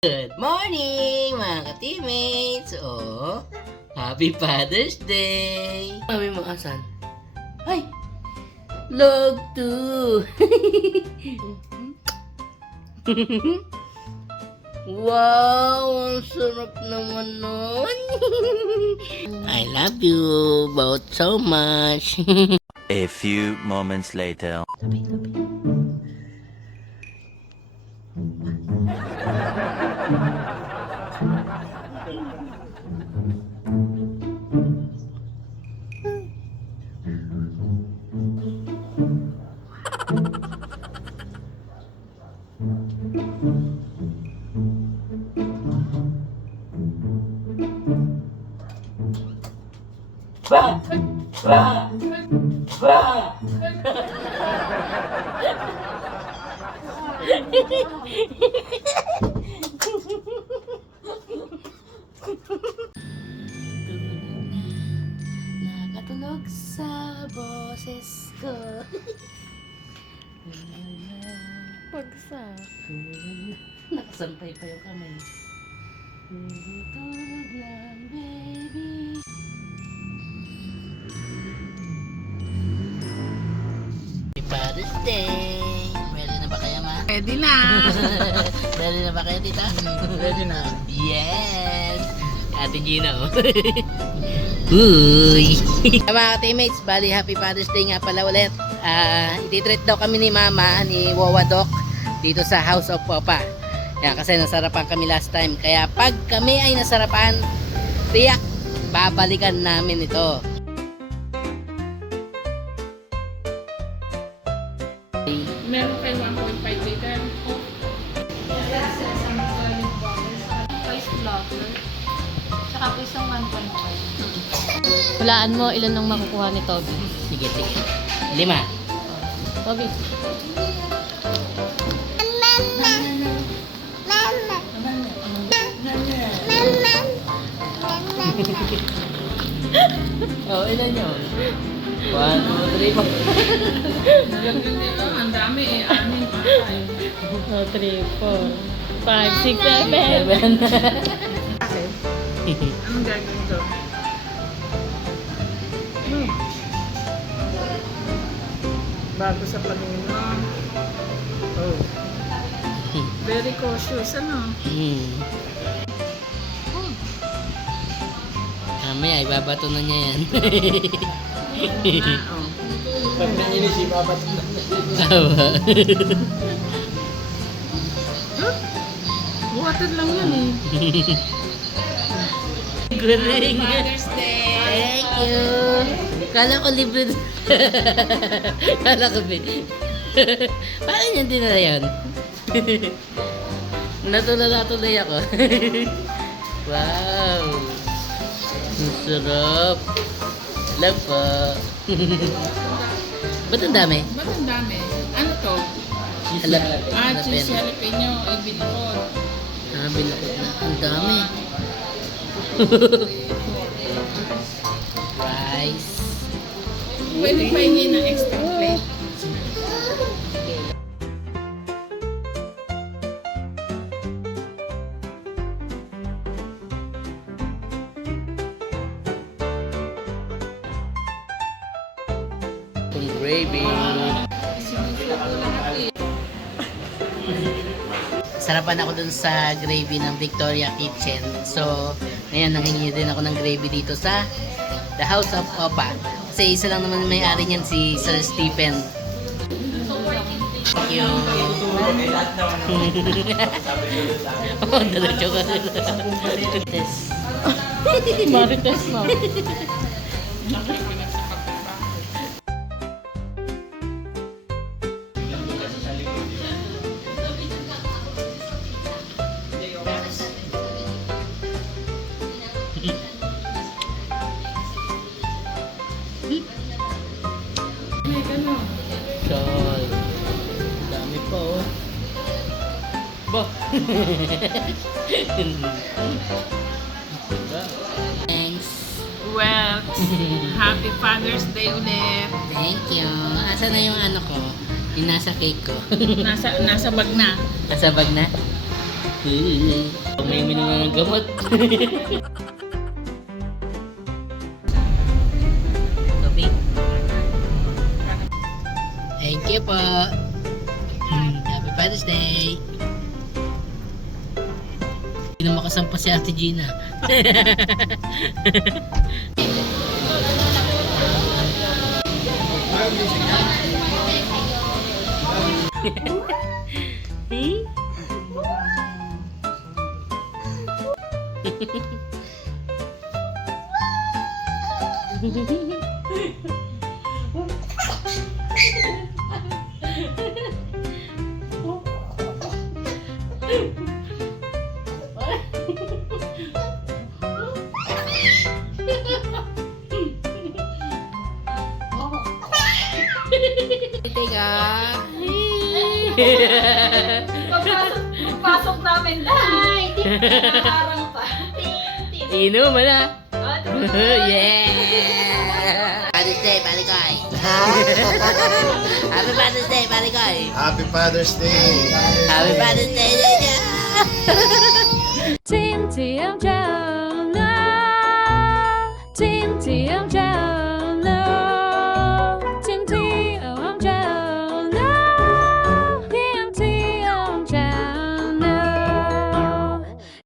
Good morning mga ka-teammates! Oh, Happy Father's Day! Sabi mo, asan? Ay! Log 2! Wow! Ang sarap naman nun! I love you both so much! A few moments later. Tabi. Bah! Bah! Bah! Nakatulog sa boses ko. Pagsak. Nakasampay pa yung kamay. Tulog lang, baby. Happy Father's Day! Ready na ba kayo, ma? Ready na. Ready na ba kayo, tita? Ready na. Yes! Ate Gina, oh. Uy! Mga teammates, bali Happy Father's Day nga pala ulit. Ititreat daw kami ni Mama, ni Wawa Doc, dito sa House of Papa. Yan, kasi nasarapan kami last time. Kaya pag kami ay nasarapan, tiyak, babalikan namin ito. Meron kayo 1.5 liter. Voice vlogger. Tsaka po isang 1.5. Hulaan mo ilan ang makukuha ni Toby. Sige. 5. Toby. Oh, ilan yun? 1, 2, 3, 4. Ang dami eh. 6, 2, 3, 4, 5, 6, 7. 7. Anong gagawin ko? Bago sa paningin mo. Oh. Very cautious, ano? Mamaya, ibabato na niya yan. Oh. Pag nainis, ibabato na. Tawa. Water lang yan eh. Galing. Father's Day! Thank you. Kala ko libre. Kala ko paano niyan dinala yan? Natulala-tulay ako. Wow. Ang sarap. Love po. Ba't ang dami? Ba't ang dami? Ano to? Cheesy jalapeno. Ibinakod. Binakot na. Ang dami. Rice. Pwede pahingi ng extra plate. Kung gravy. Sarapan ako dun sa gravy ng Victoria Kitchen. So, ngayon nanghingi din ako ng gravy dito sa The House of Papa. Kasi isa lang naman may-ari niyan, si Sir Stephen. Thank you. Oh, diretso ka sila. Marites mo. Chol. Dami pa, oh. Ba? Thanks. Well, happy Father's Day ulit. Thank you. Asa na yung ano ko? Yung nasa cake ko. Nasa bag na. Nasa bag na? May uminom na ng gamot. Coffee. Thank you po. Happy Father's Day. Hindi na makasampa si Ate Gina. Teka. Pagpasok namin dahil. Harang pa. Inom na. Oh, Yeah! Father's Day, pare ko ay. Happy Father's Day, pare ko ay. Happy Father's Day! Happy Father's Day, Jaja! Team TMJ.